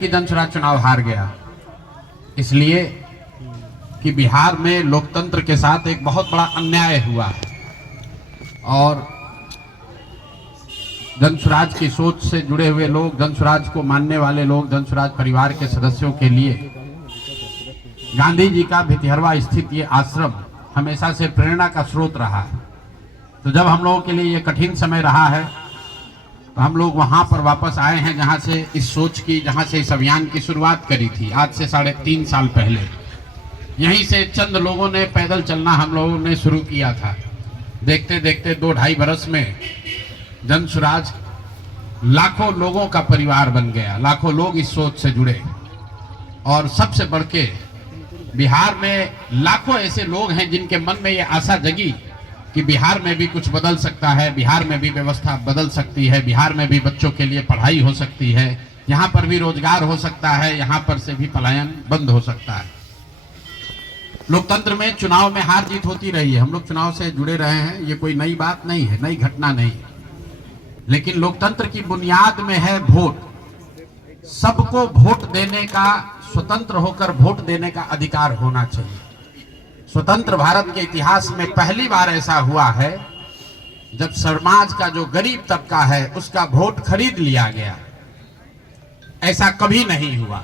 कि जनसुराज चुनाव हार गया इसलिए कि बिहार में लोकतंत्र के साथ एक बहुत बड़ा अन्याय हुआ है और जनसुराज की सोच से जुड़े हुए लोग, जनसुराज को मानने वाले लोग, जनसुराज परिवार के सदस्यों के लिए गांधी जी का भितिहरवा स्थित ये आश्रम हमेशा से प्रेरणा का स्रोत रहा है। तो जब हम लोगों के लिए ये कठिन समय रहा है तो हम लोग वहां पर वापस आए हैं जहां से इस सोच की, जहां से इस अभियान की शुरुआत करी थी आज से 3.5 साल पहले। यहीं से चंद लोगों ने पैदल चलना हम लोगों ने शुरू किया था। देखते देखते 2-2.5 बरस में जनसुराज लाखों लोगों का परिवार बन गया। लाखों लोग इस सोच से जुड़े और सबसे बढ़ के बिहार में लाखों ऐसे लोग हैं जिनके मन में ये आशा जगी कि बिहार में भी कुछ बदल सकता है, बिहार में भी व्यवस्था बदल सकती है, बिहार में भी बच्चों के लिए पढ़ाई हो सकती है, यहाँ पर भी रोजगार हो सकता है, यहाँ पर से भी पलायन बंद हो सकता है। लोकतंत्र में चुनाव में हार जीत होती रही है, हम लोग चुनाव से जुड़े रहे हैं, ये कोई नई बात नहीं है, नई घटना नहीं है। लेकिन लोकतंत्र की बुनियाद में है वोट। सबको वोट देने का, स्वतंत्र होकर वोट देने का अधिकार होना चाहिए। स्वतंत्र भारत के इतिहास में पहली बार ऐसा हुआ है जब समाज का जो गरीब तबका है उसका वोट खरीद लिया गया। ऐसा कभी नहीं हुआ।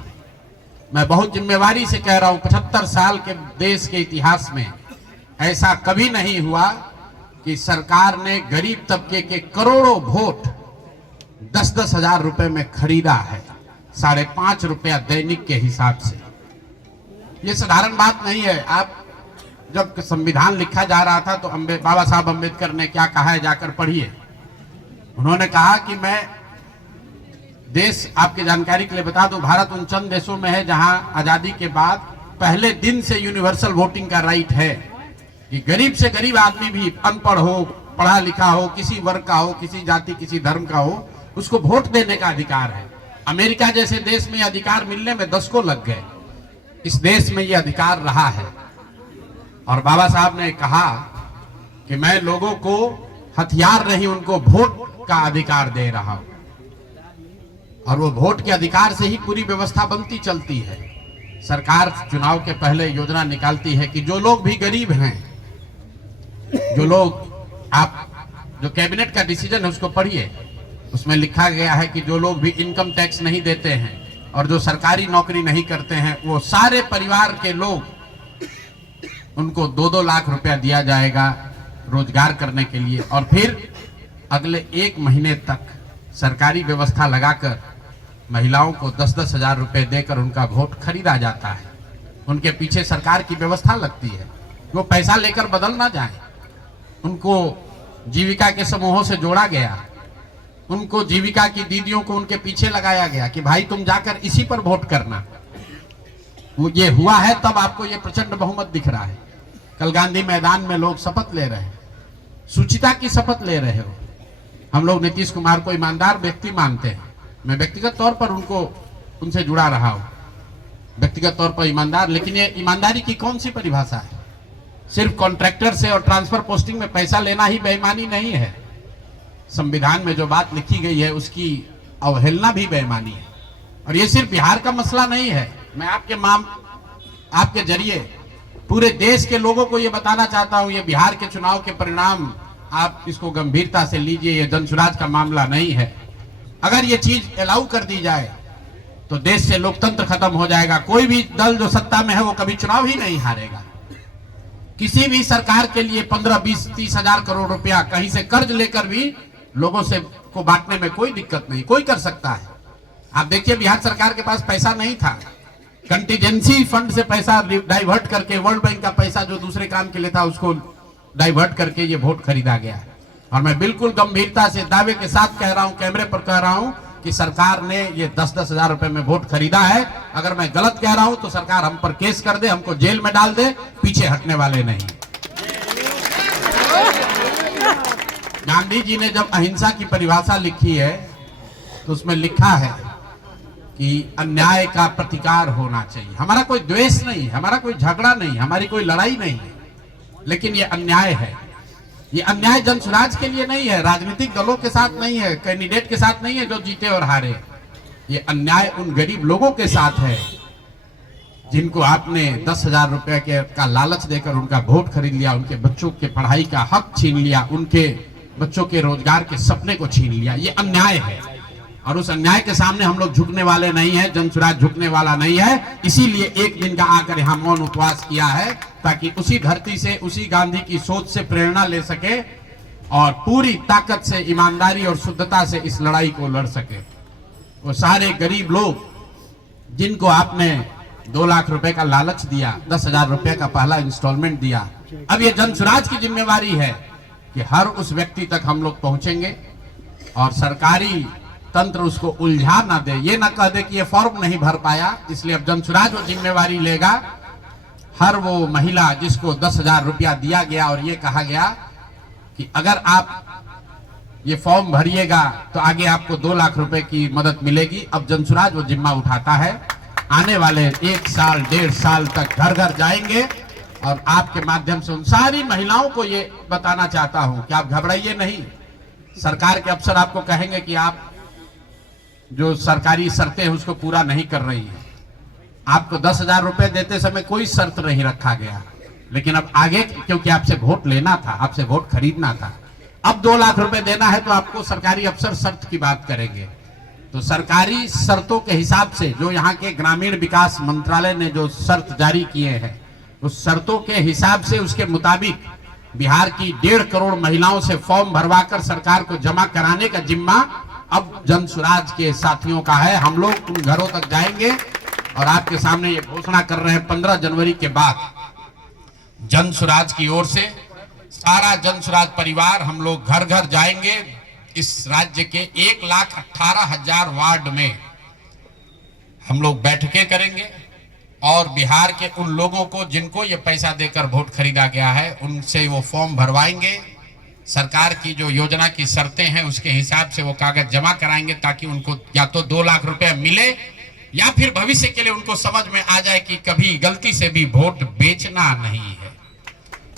मैं बहुत जिम्मेवारी से कह रहा हूं, 75 साल के देश के इतिहास में ऐसा कभी नहीं हुआ कि सरकार ने गरीब तबके के करोड़ों वोट 10-10 हजार रुपए में खरीदा है, 5.5 रुपया दैनिक के हिसाब से। ये साधारण बात नहीं है। आप जब संविधान लिखा जा रहा था तो बाबा साहब अम्बेडकर ने क्या कहा है, जाकर पढ़िए। उन्होंने कहा कि मैं देश, आपके जानकारी के लिए बता दूं, भारत उन चंद देशों में है जहां आजादी के बाद पहले दिन से यूनिवर्सल वोटिंग का राइट है कि गरीब से गरीब आदमी भी, अनपढ़ हो, पढ़ा लिखा हो, किसी वर्ग का हो, किसी जाति किसी धर्म का हो, उसको वोट देने का अधिकार है। अमेरिका जैसे देश में अधिकार मिलने में 10 को लग गए। इस देश में यह अधिकार रहा है और बाबा साहब ने कहा कि मैं लोगों को हथियार नहीं, उनको वोट का अधिकार दे रहा हूं और वो वोट के अधिकार से ही पूरी व्यवस्था बनती चलती है। सरकार चुनाव के पहले योजना निकालती है कि जो लोग भी गरीब हैं, जो लोग, आप जो कैबिनेट का डिसीजन है उसको पढ़िए, उसमें लिखा गया है कि जो लोग भी इनकम टैक्स नहीं देते हैं और जो सरकारी नौकरी नहीं करते हैं, वो सारे परिवार के लोग, उनको 2-2 लाख रुपया दिया जाएगा रोजगार करने के लिए और फिर अगले 1 महीने तक सरकारी व्यवस्था लगाकर महिलाओं को 10-10 हजार रुपए देकर उनका वोट खरीदा जाता है। उनके पीछे सरकार की व्यवस्था लगती है, वो पैसा लेकर बदल ना जाए। उनको जीविका के समूहों से जोड़ा गया, उनको जीविका की दीदियों को उनके पीछे लगाया गया कि भाई तुम जाकर इसी पर वोट करना। वो ये हुआ है तब आपको ये प्रचंड बहुमत दिख रहा है। कल गांधी मैदान में लोग शपथ ले रहे हैं, शुचिता की शपथ ले रहे हो। हम लोग नीतीश कुमार को ईमानदार व्यक्ति मानते हैं। मैं व्यक्तिगत तौर पर उनसे जुड़ा रहा हूं, व्यक्तिगत तौर पर ईमानदार। लेकिन ये ईमानदारी की कौन सी परिभाषा है? सिर्फ कॉन्ट्रैक्टर से और ट्रांसफर पोस्टिंग में पैसा लेना ही बेईमानी नहीं है। संविधान में जो बात लिखी गई है उसकी अवहेलना भी बेईमानी है। और ये सिर्फ बिहार का मसला नहीं है। मैं आपके जरिए पूरे देश के लोगों को ये बताना चाहता हूं, ये बिहार के चुनाव के परिणाम, आप इसको गंभीरता से लीजिए। ये जनसुराज का मामला नहीं है। अगर ये चीज अलाउ कर दी जाए तो देश से लोकतंत्र खत्म हो जाएगा। कोई भी दल जो सत्ता में है वो कभी चुनाव ही नहीं हारेगा। किसी भी सरकार के लिए 15, 20, 30 हजार करोड़ रुपया कहीं से कर्ज लेकर भी लोगों से को बांटने में कोई दिक्कत नहीं, कोई कर सकता है। आप देखिए बिहार सरकार के पास पैसा नहीं था, कंटीजेंसी फंड से पैसा डाइवर्ट करके, वर्ल्ड बैंक का पैसा जो दूसरे काम के लिए था उसको डाइवर्ट करके ये वोट खरीदा गया। और मैं बिल्कुल गंभीरता से दावे के साथ कह रहा हूं, कैमरे पर कह रहा हूं कि सरकार ने ये 10-10 हजार रुपए में वोट खरीदा है। अगर मैं गलत कह रहा हूं तो सरकार हम पर केस कर दे, हमको जेल में डाल दे, पीछे हटने वाले नहीं। गांधी जी ने जब अहिंसा की परिभाषा लिखी है तो उसमें लिखा है कि अन्याय का प्रतिकार होना चाहिए। हमारा कोई द्वेष नहीं, हमारा कोई झगड़ा नहीं, हमारी कोई लड़ाई नहीं है, लेकिन ये अन्याय है। ये अन्याय जनसुराज के लिए नहीं है, राजनीतिक दलों के साथ नहीं है, कैंडिडेट के साथ नहीं है जो जीते और हारे। ये अन्याय उन गरीब लोगों के साथ है जिनको आपने 10,000 रुपए का लालच देकर उनका वोट खरीद लिया, उनके बच्चों के पढ़ाई का हक छीन लिया, उनके बच्चों के रोजगार के सपने को छीन लिया। ये अन्याय है और उस अन्याय के सामने हम लोग झुकने वाले नहीं है, जनसुराज झुकने वाला नहीं है। इसीलिए एक दिन का आकर यहाँ मौन उपवास किया है ताकि उसी धरती से, उसी गांधी की सोच से प्रेरणा ले सके और पूरी ताकत से, ईमानदारी और शुद्धता से इस लड़ाई को लड़ सके। वो सारे गरीब लोग जिनको आपने 2 लाख रुपए का लालच दिया, 10,000 रुपए का पहला इंस्टॉलमेंट दिया, अब ये जनसुराज की जिम्मेवारी है कि हर उस व्यक्ति तक हम लोग पहुंचेंगे और सरकारी तंत्र उसको उलझा ना दे, ये ना कह दे कि ये फॉर्म नहीं भर पाया। इसलिए अब जनसुराज वो जिम्मेवारी लेगा। हर वो महिला जिसको 10,000 रुपया दिया गया और ये कहा गया कि अगर आप ये फॉर्म भरिएगा तो आगे आपको 2 लाख रुपए की मदद मिलेगी, अब जनसुराज वो जिम्मा उठाता है। आने वाले 1 साल 1.5 साल तक घर घर जाएंगे और आपके माध्यम से उन सारी महिलाओं को ये बताना चाहता हूं कि आप घबराइए नहीं। सरकार के अफसर आपको कहेंगे कि आप जो सरकारी शर्तें हैं उसको पूरा नहीं कर रही है। आपको 10,000 रुपए देते समय कोई शर्त नहीं रखा गया, लेकिन अब आगे क्योंकि आपसे वोट लेना था, आपसे वोट खरीदना था, अब 2 लाख रुपए देना है तो आपको सरकारी अफसर शर्त की बात करेंगे। तो सरकारी शर्तों के हिसाब से जो यहाँ के ग्रामीण विकास मंत्रालय ने जो शर्त जारी किए हैं, उस शर्तों के हिसाब से, उसके मुताबिक बिहार की 1.5 करोड़ महिलाओं से फॉर्म भरवाकर सरकार को जमा कराने का जिम्मा अब जनसुराज के साथियों का है। हम लोग उन घरों तक जाएंगे और आपके सामने ये घोषणा कर रहे हैं, 15 जनवरी के बाद जनसुराज की ओर से सारा जनसुराज परिवार हम लोग घर घर जाएंगे। इस राज्य के 1,18,000 वार्ड में हम लोग बैठकें करेंगे और बिहार के उन लोगों को जिनको ये पैसा देकर वोट खरीदा गया है उनसे वो फॉर्म भरवाएंगे। सरकार की जो योजना की शर्तें हैं उसके हिसाब से वो कागज जमा कराएंगे ताकि उनको या तो 2 लाख रुपए मिले या फिर भविष्य के लिए उनको समझ में आ जाए कि कभी गलती से भी वोट बेचना नहीं है,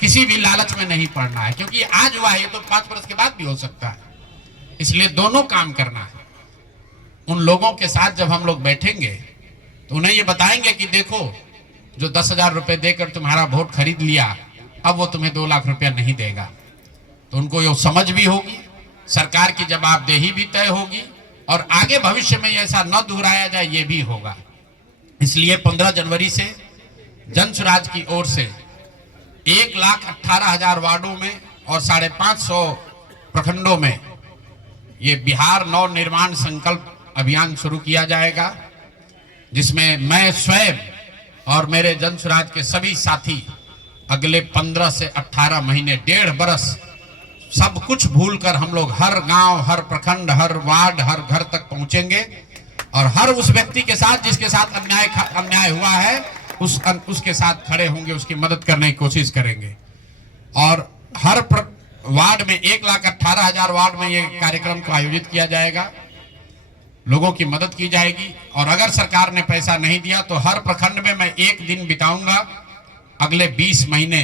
किसी भी लालच में नहीं पड़ना है, क्योंकि आज हुआ है, ये तो 5 वर्ष के बाद भी हो सकता है। इसलिए दोनों काम करना है। उन लोगों के साथ जब हम लोग बैठेंगे तो उन्हें ये बताएंगे कि देखो, जो 10,000 रुपए देकर तुम्हारा वोट खरीद लिया, अब वो तुम्हें 2 लाख रुपया नहीं देगा। तो उनको ये समझ भी होगी, सरकार की जवाबदेही भी तय होगी और आगे भविष्य में ऐसा न दोहराया जाए ये भी होगा। इसलिए 15 जनवरी से जनसुराज की ओर से 1,18,000 वार्डों में और 550 प्रखंडों में ये बिहार नव निर्माण संकल्प अभियान शुरू किया जाएगा, जिसमें मैं स्वयं और मेरे जनसुराज के सभी साथी अगले 15 से 18 महीने, 1.5 बरस सब कुछ भूलकर हम लोग हर गांव, हर प्रखंड, हर वार्ड, हर घर तक पहुंचेंगे और हर उस व्यक्ति के साथ जिसके साथ अन्याय हुआ है उसके साथ खड़े होंगे, उसकी मदद करने की कोशिश करेंगे। और हर वार्ड में 1,18,000 वार्ड में ये कार्यक्रम को आयोजित किया जाएगा, लोगों की मदद की जाएगी। और अगर सरकार ने पैसा नहीं दिया तो हर प्रखंड में मैं 1 दिन बिताऊंगा, अगले 20 महीने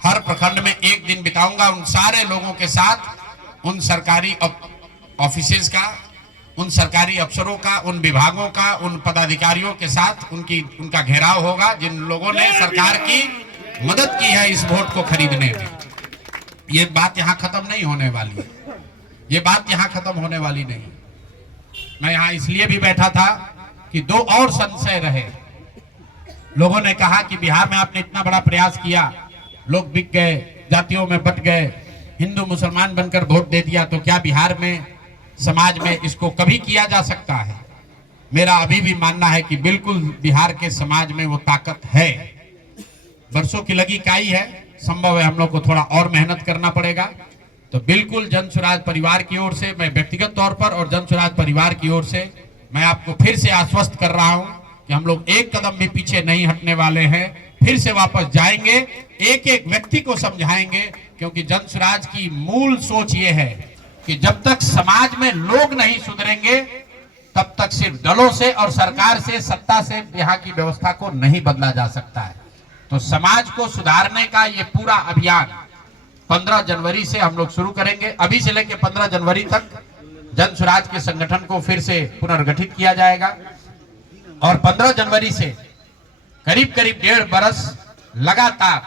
हर प्रखंड में 1 दिन बिताऊंगा उन सारे लोगों के साथ, उन सरकारी ऑफिसेज का, उन सरकारी अफसरों का, उन विभागों का, उन पदाधिकारियों के साथ उनका घेराव होगा जिन लोगों ने सरकार की मदद की है इस वोट को खरीदने में। ये बात यहाँ खत्म नहीं होने वाली है, ये बात यहाँ खत्म होने वाली नहीं। मैं यहाँ इसलिए भी बैठा था कि 2 और संशय रहे। लोगों ने कहा कि बिहार में आपने इतना बड़ा प्रयास किया, लोग बिक गए, जातियों में बट गए, हिंदू मुसलमान बनकर वोट दे दिया, तो क्या बिहार में समाज में इसको कभी किया जा सकता है? मेरा अभी भी मानना है कि बिल्कुल बिहार के समाज में वो ताकत है। बरसों की लगी काई है, संभव है हम लोग को थोड़ा और मेहनत करना पड़ेगा। तो बिल्कुल जनसुराज परिवार की ओर से, मैं व्यक्तिगत तौर पर और जनसुराज परिवार की ओर से मैं आपको फिर से आश्वस्त कर रहा हूं कि हम लोग एक कदम भी पीछे नहीं हटने वाले हैं, फिर से वापस जाएंगे, एक एक व्यक्ति को समझाएंगे, क्योंकि जनसुराज की मूल सोच ये है कि जब तक समाज में लोग नहीं सुधरेंगे तब तक सिर्फ दलों से और सरकार से, सत्ता से यहाँ की व्यवस्था को नहीं बदला जा सकता है। तो समाज को सुधारने का ये पूरा अभियान 15 जनवरी से हम लोग शुरू करेंगे। अभी से लेकर 15 जनवरी तक जन स्वराज के संगठन को फिर से पुनर्गठित किया जाएगा और 15 जनवरी से करीब करीब 1.5 बरस लगातार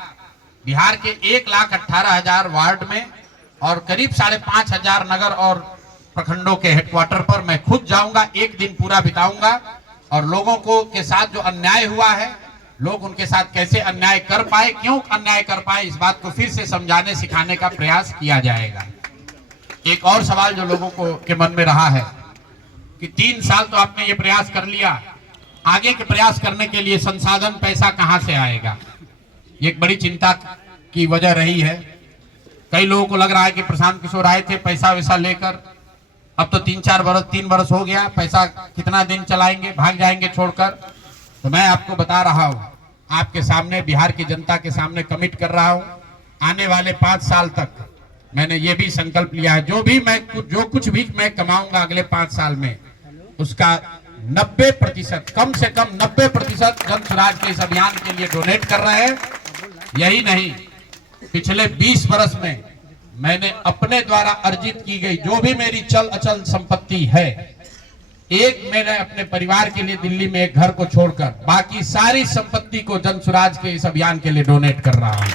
बिहार के 1,18,000 वार्ड में और करीब 5,500 नगर और प्रखंडों के हेडक्वार्टर पर मैं खुद जाऊंगा, एक दिन पूरा बिताऊंगा और लोगों को के साथ जो अन्याय हुआ है, लोग उनके साथ कैसे अन्याय कर पाए, क्यों अन्याय कर पाए, इस बात को फिर से समझाने सिखाने का प्रयास किया जाएगा। एक और सवाल जो लोगों को के मन में रहा है कि 3 साल तो आपने ये प्रयास कर लिया, आगे के प्रयास करने के लिए संसाधन पैसा कहां से आएगा, ये एक बड़ी चिंता की वजह रही है। कई लोगों को लग रहा है कि प्रशांत किशोर आए थे पैसा वैसा लेकर, अब तो 3 बरस हो गया, पैसा कितना दिन चलाएंगे, भाग जाएंगे छोड़कर। तो मैं आपको बता रहा हूं, आपके सामने, बिहार की जनता के सामने कमिट कर रहा हूं, आने वाले 5 साल तक मैंने ये भी संकल्प लिया है, जो कुछ भी मैं कमाऊंगा अगले 5 साल में, उसका 90%, कम से कम 90% जन स्वराज के इस अभियान के लिए डोनेट कर रहे हैं। यही नहीं, पिछले 20 बरस में मैंने अपने द्वारा अर्जित की गई जो भी मेरी चल अचल संपत्ति है, मैंने अपने परिवार के लिए दिल्ली में एक घर को छोड़कर बाकी सारी संपत्ति को जन स्वराज के इस अभियान के लिए डोनेट कर रहा हूं।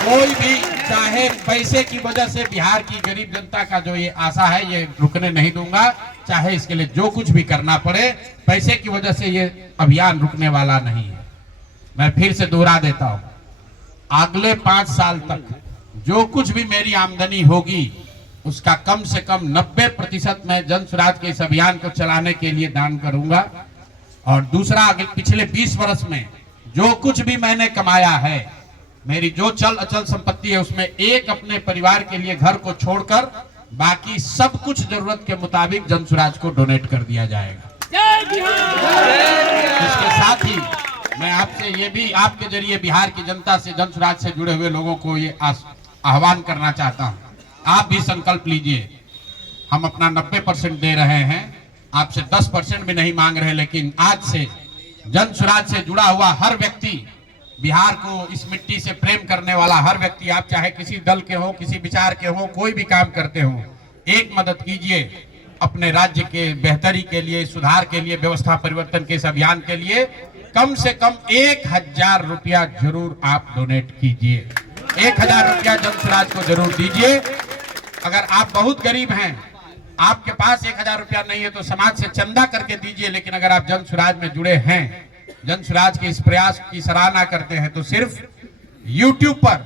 कोई भी चाहे पैसे की वजह से बिहार की गरीब जनता का जो ये आशा है, ये रुकने नहीं दूंगा, चाहे इसके लिए जो कुछ भी करना पड़े, पैसे की वजह से ये अभियान रुकने वाला नहीं है। मैं फिर से दोहरा देता हूं, अगले 5 साल तक जो कुछ भी मेरी आमदनी होगी उसका कम से कम 90% मैं जन स्वराज के इस अभियान को चलाने के लिए दान करूंगा। और दूसरा, पिछले 20 वर्ष में जो कुछ भी मैंने कमाया है, मेरी जो चल अचल संपत्ति है, उसमें एक अपने परिवार के लिए घर को छोड़कर बाकी सब कुछ जरूरत के मुताबिक जन स्वराज को डोनेट कर दिया जाएगा। इसके साथ ही मैं आपसे ये भी, आपके जरिए बिहार की जनता से, जन स्वराज से जुड़े हुए लोगों को ये आह्वान करना चाहता हूं, आप भी संकल्प लीजिए। हम अपना 90% दे रहे हैं, आपसे 10% भी नहीं मांग रहे, लेकिन आज से जन स्वराज से जुड़ा हुआ हर व्यक्ति, बिहार को इस मिट्टी से प्रेम करने वाला हर व्यक्ति, आप चाहे किसी दल के हो, किसी विचार के हो, कोई भी काम करते हो, एक मदद कीजिए अपने राज्य के बेहतरी के लिए, सुधार के लिए, व्यवस्था परिवर्तन के इस अभियान के लिए। कम से कम 1,000 रुपया जरूर आप डोनेट कीजिए, 1,000 रुपया जन स्वराज को जरूर दीजिए। अगर आप बहुत गरीब हैं, आपके पास 1,000 रुपया नहीं है, तो समाज से चंदा करके दीजिए। लेकिन अगर आप जन स्वराज में जुड़े हैं, जन स्वराज के इस प्रयास की सराहना करते हैं, तो सिर्फ YouTube पर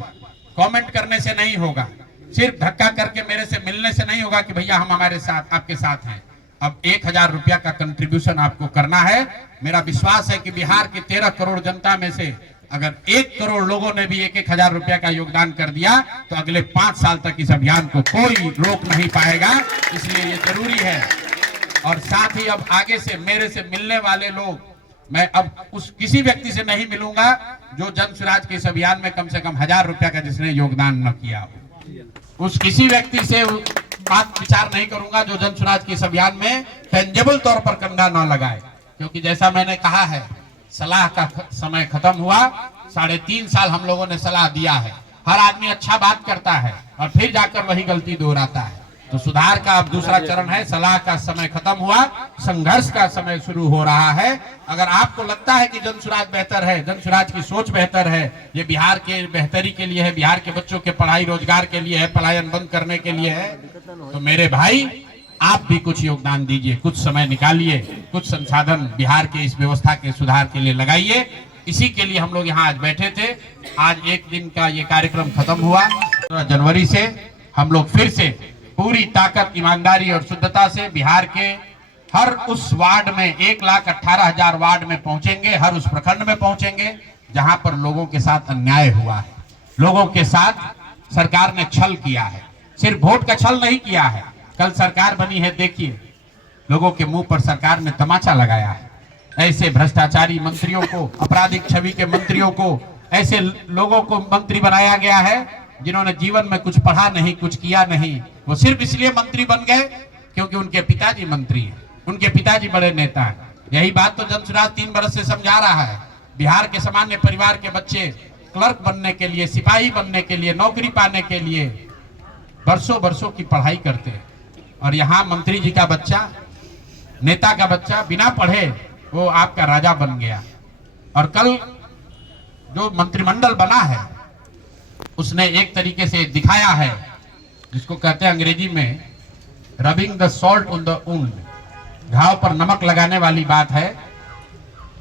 कमेंट करने से नहीं होगा, सिर्फ धक्का करके मेरे से मिलने से नहीं होगा कि भैया हम हमारे साथ, आपके साथ हैं। अब 1,000 रुपया का कंट्रीब्यूशन आपको करना है। मेरा विश्वास है कि बिहार के 13 करोड़ जनता में से अगर 1 करोड़ लोगों ने भी 1,000 रुपया का योगदान कर दिया, तो अगले 5 साल तक इस अभियान को कोई रोक नहीं पाएगा। इसलिए ये जरूरी है। और साथ ही अब आगे से मेरे से मिलने वाले लोग, मैं अब उस किसी व्यक्ति से नहीं मिलूंगा जो जन स्वराज के इस अभियान में कम से कम 1,000 रुपया का जिसने योगदान न किया हो। उस किसी व्यक्ति से बात विचार नहीं करूंगा जो जन स्वराज के इस अभियान में टेंजेबल तौर पर कंधा न लगाए। क्योंकि जैसा मैंने कहा है, सलाह का समय खत्म हुआ। 3.5 साल हम लोगों ने सलाह दिया है। हर आदमी अच्छा बात करता है और फिर जाकर वही गलती दोहराता है। तो सुधार का अब दूसरा चरण है। सलाह का समय खत्म हुआ, संघर्ष का समय शुरू हो रहा है। अगर आपको लगता है कि जन स्वराज बेहतर है, जन स्वराज की सोच बेहतर है, ये बिहार के बेहतरी के लिए है, बिहार के बच्चों के पढ़ाई रोजगार के लिए है, पलायन बंद करने के लिए है, तो मेरे भाई आप भी कुछ योगदान दीजिए, कुछ समय निकालिए, कुछ संसाधन बिहार के इस व्यवस्था के सुधार के लिए लगाइए। इसी के लिए हम लोग यहाँ आज बैठे थे। आज एक दिन का ये कार्यक्रम खत्म हुआ। 15 जनवरी से हम लोग फिर से पूरी ताकत, ईमानदारी और शुद्धता से बिहार के हर उस वार्ड में, 1,18,000 वार्ड में पहुंचेंगे, हर उस प्रखंड में पहुंचेंगे जहां पर लोगों के साथ अन्याय हुआ है, लोगों के साथ सरकार ने छल किया है। सिर्फ वोट का छल नहीं किया है। कल सरकार बनी है, देखिए लोगों के मुंह पर सरकार ने तमाचा लगाया है। ऐसे भ्रष्टाचारी मंत्रियों को, आपराधिक छवि के मंत्रियों को, ऐसे लोगों को मंत्री बनाया गया है जिन्होंने जीवन में कुछ पढ़ा नहीं, कुछ किया नहीं। वो सिर्फ इसलिए मंत्री बन गए क्योंकि उनके पिताजी मंत्री हैं, उनके पिताजी बड़े नेता हैं। यही बात तो जन स्वराज 3 बरस से समझा रहा है। बिहार के सामान्य परिवार के बच्चे क्लर्क बनने के लिए, सिपाही बनने के लिए, नौकरी पाने के लिए बरसों बरसों की पढ़ाई करते हैं और यहाँ मंत्री जी का बच्चा, नेता का बच्चा बिना पढ़े वो आपका राजा बन गया। और कल जो मंत्रिमंडल बना है उसने एक तरीके से दिखाया है, जिसको कहते हैं अंग्रेजी में rubbing the salt on the wound, घाव पर नमक लगाने वाली बात है।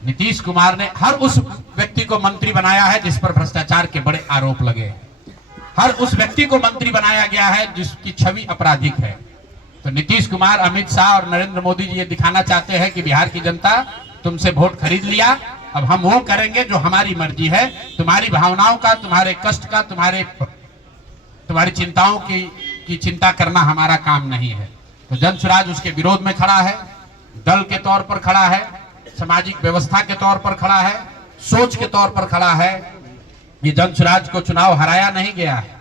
नीतीश कुमार ने हर उस व्यक्ति को मंत्री बनाया है जिस पर भ्रष्टाचार के बड़े आरोप लगे, हर उस व्यक्ति को मंत्री बनाया गया है जिसकी छवि आपराधिक है। तो नीतीश कुमार, अमित शाह और नरेंद्र मोदी जी ये दिखाना चाहते हैं कि बिहार की जनता तुमसे वोट खरीद लिया, अब हम वो करेंगे जो हमारी मर्जी है। तुम्हारी भावनाओं का, तुम्हारे कष्ट का, तुम्हारी चिंताओं की चिंता करना हमारा काम नहीं है। तो जन स्वराज उसके विरोध में खड़ा है, दल के तौर पर खड़ा है, सामाजिक व्यवस्था के तौर पर खड़ा है, सोच के तौर पर खड़ा है। ये जन स्वराज को चुनाव हराया नहीं गया है,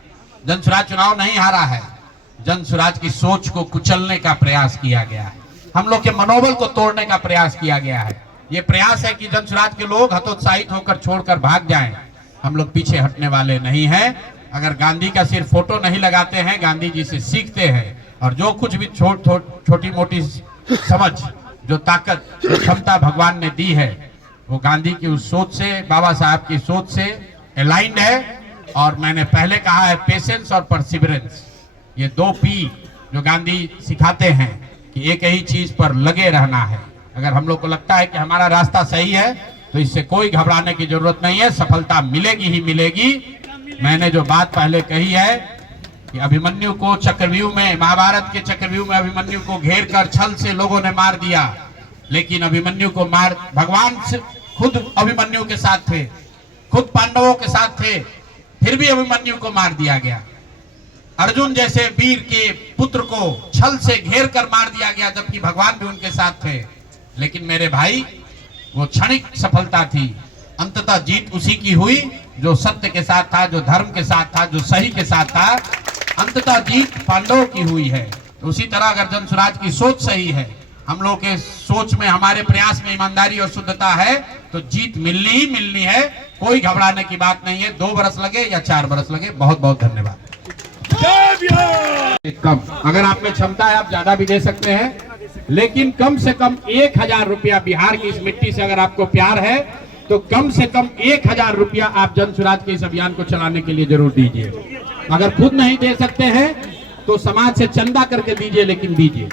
जन स्वराज चुनाव नहीं हारा है, जन स्वराज की सोच को कुचलने का प्रयास किया गया है, हम लोग के मनोबल को तोड़ने का प्रयास किया गया है। ये प्रयास है कि जन स्वराज के लोग हतोत्साहित होकर छोड़कर भाग जाएं। हम लोग पीछे हटने वाले नहीं हैं। अगर गांधी का सिर्फ फोटो नहीं लगाते हैं, गांधी जी से सीखते हैं और जो कुछ भी छोटी मोटी समझ, जो ताकत, जो क्षमता भगवान ने दी है वो गांधी की उस सोच से, बाबा साहब की सोच से अलाइंड है। और मैंने पहले कहा है, पेशेंस और परसिवरेंस, ये 2 P जो गांधी सिखाते हैं कि एक ही चीज पर लगे रहना है। अगर हम लोग को लगता है कि हमारा रास्ता सही है तो इससे कोई घबराने की जरूरत नहीं है, सफलता मिलेगी ही मिलेगी। मैंने जो बात पहले कही है कि अभिमन्यु को चक्रव्यूह में, महाभारत के चक्रव्यूह में अभिमन्यु को घेर कर छल से लोगों ने मार दिया, लेकिन अभिमन्यु को भगवान से खुद अभिमन्यु के साथ थे, खुद पांडवों के साथ थे, फिर भी अभिमन्यु को मार दिया गया। अर्जुन जैसे वीर के पुत्र को छल से घेर कर मार दिया गया, जबकि भगवान भी उनके साथ थे। लेकिन मेरे भाई, वो क्षणिक सफलता थी, अंततः जीत उसी की हुई जो सत्य के साथ था, जो धर्म के साथ था, जो सही के साथ था। अंततः जीत पांडवों की हुई है। तो उसी तरह अगर जन स्वराज की सोच सही है, हम लोग के सोच में, हमारे प्रयास में ईमानदारी और शुद्धता है, तो जीत मिलनी ही मिलनी है। कोई घबराने की बात नहीं है। 2 बरस लगे या 4 बरस लगे। बहुत बहुत धन्यवाद। कम, अगर आप में क्षमता है आप ज्यादा भी दे सकते हैं, लेकिन कम से कम 1000 रुपया, बिहार की इस मिट्टी से अगर आपको प्यार है तो कम से कम 1000 रुपया आप जन स्वराज के इस अभियान को चलाने के लिए जरूर दीजिए। अगर खुद नहीं दे सकते हैं तो समाज से चंदा करके दीजिए, लेकिन दीजिए।